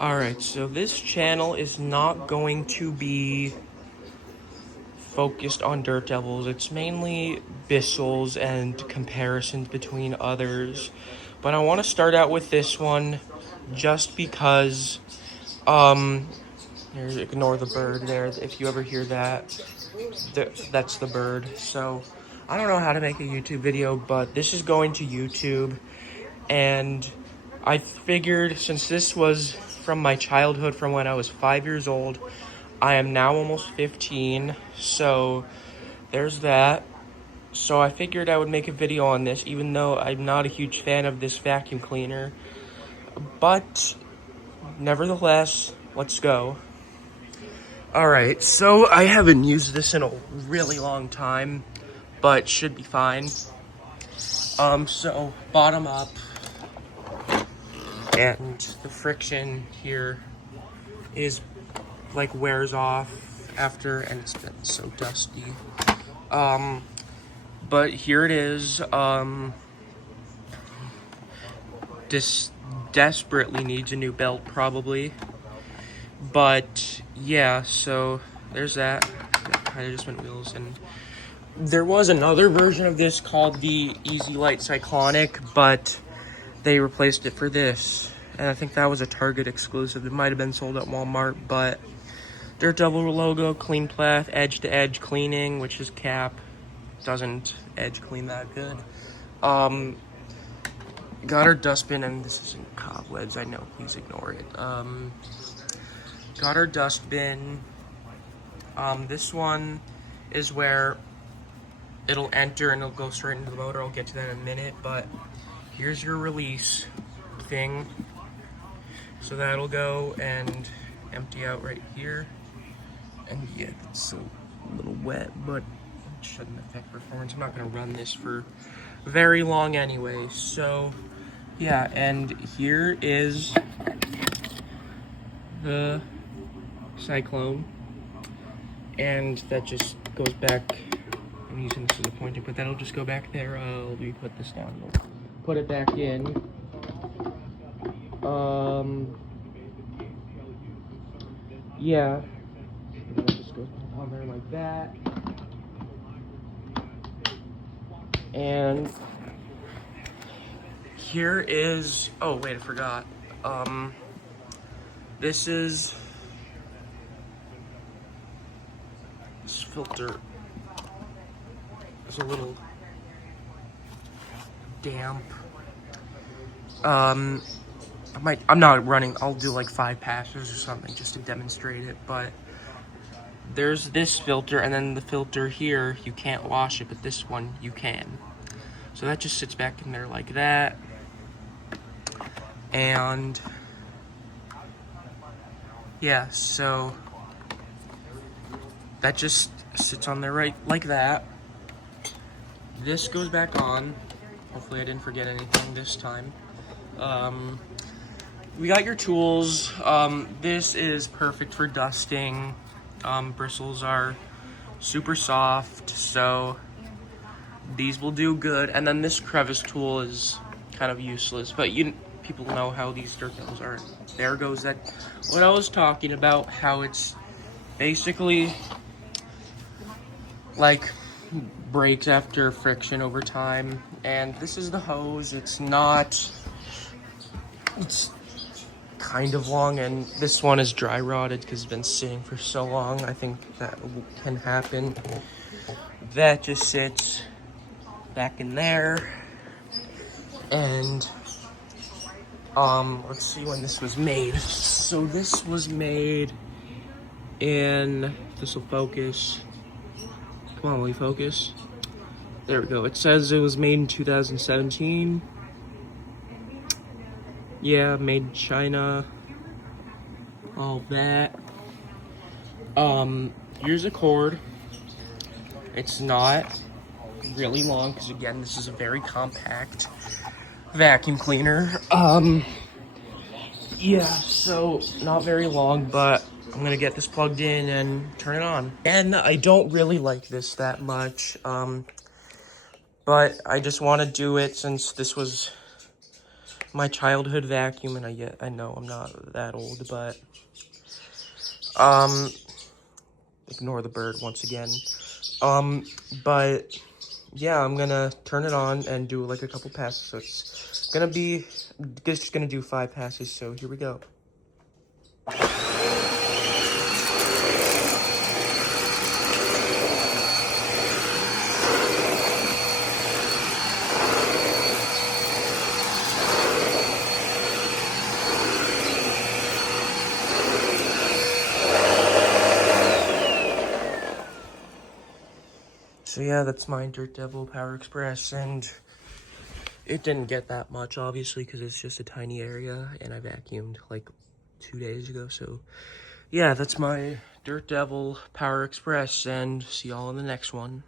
Alright, so this channel is not going to be focused on Dirt Devils. It's mainly Bissels and comparisons between others. But I want to start out with this one just because, ignore the bird there. If you ever hear that, that's the bird. So, I don't know how to make a YouTube video, but this is going to YouTube. And I figured since this was from my childhood, from when I was 5 years old, I am now almost 15, so there's that. So I figured I would make a video on this, even though I'm not a huge fan of this vacuum cleaner. But, nevertheless, let's go. Alright, so I haven't used this in a really long time, but should be fine. So, bottom up. And the friction here is like wears off after, and it's been so dusty. But here it is. This desperately needs a new belt probably. But yeah, so there's that. Kind of just went wheels, and there was another version of this called the Easy Light Cyclonic, but they replaced it for this, and I think that was a Target exclusive. It might have been sold at Walmart, but DirtDevil logo, clean plath, edge-to-edge cleaning, which is cap. Doesn't edge clean that good. Got our dustbin, and this isn't cobwebs, I know, please ignore it. Got our dustbin. This one is where it'll enter and it'll go straight into the motor. I'll get to that in a minute, but here's your release thing. So that'll go and empty out right here. And yeah, it's a little wet, but it shouldn't affect performance. I'm not gonna run this for very long anyway. So yeah, and here is the Cyclone. And that just goes back. I'm using this as a pointer, but that'll just go back there. Let me put this down. Put it back in. Yeah. It just goes on there like that. And here is, oh wait, I forgot. This is this filter is a little damp. I'm not running, I'll do like 5 passes or something just to demonstrate it, but there's this filter, and then the filter here, you can't wash it, but this one you can. So that just sits back in there like that. And yeah, so that just sits on there right like that. This goes back on. Hopefully I didn't forget anything this time. We got your tools. This is perfect for dusting. Bristles are super soft, so these will do good. And then this crevice tool is kind of useless, but people know how these Dirt Devils are. There goes that, what I was talking about, how it's basically like breaks after friction over time. And this is the hose. It's kind of long, and this one is dry rotted because it's been sitting for so long. I think that can happen. That just sits back in there. And let's see when this was made. So this was made in, this will focus. Come on, will you focus? There we go. It says it was made in 2017. Yeah, made in China. All that. Here's a cord. It's not really long because, again, this is a very compact vacuum cleaner. Yeah, so not very long, but I'm gonna get this plugged in and turn it on. And I don't really like this that much, but I just want to do it since this was my childhood vacuum, and I know I'm not that old, but ignore the bird once again. But yeah, I'm gonna turn it on and do like a couple passes. So it's gonna be just gonna do 5 passes. So here we go. So yeah, that's my DirtDevil Power Express, and it didn't get that much, obviously, because it's just a tiny area, and I vacuumed like 2 days ago. So yeah, that's my DirtDevil Power Express, and see y'all in the next one.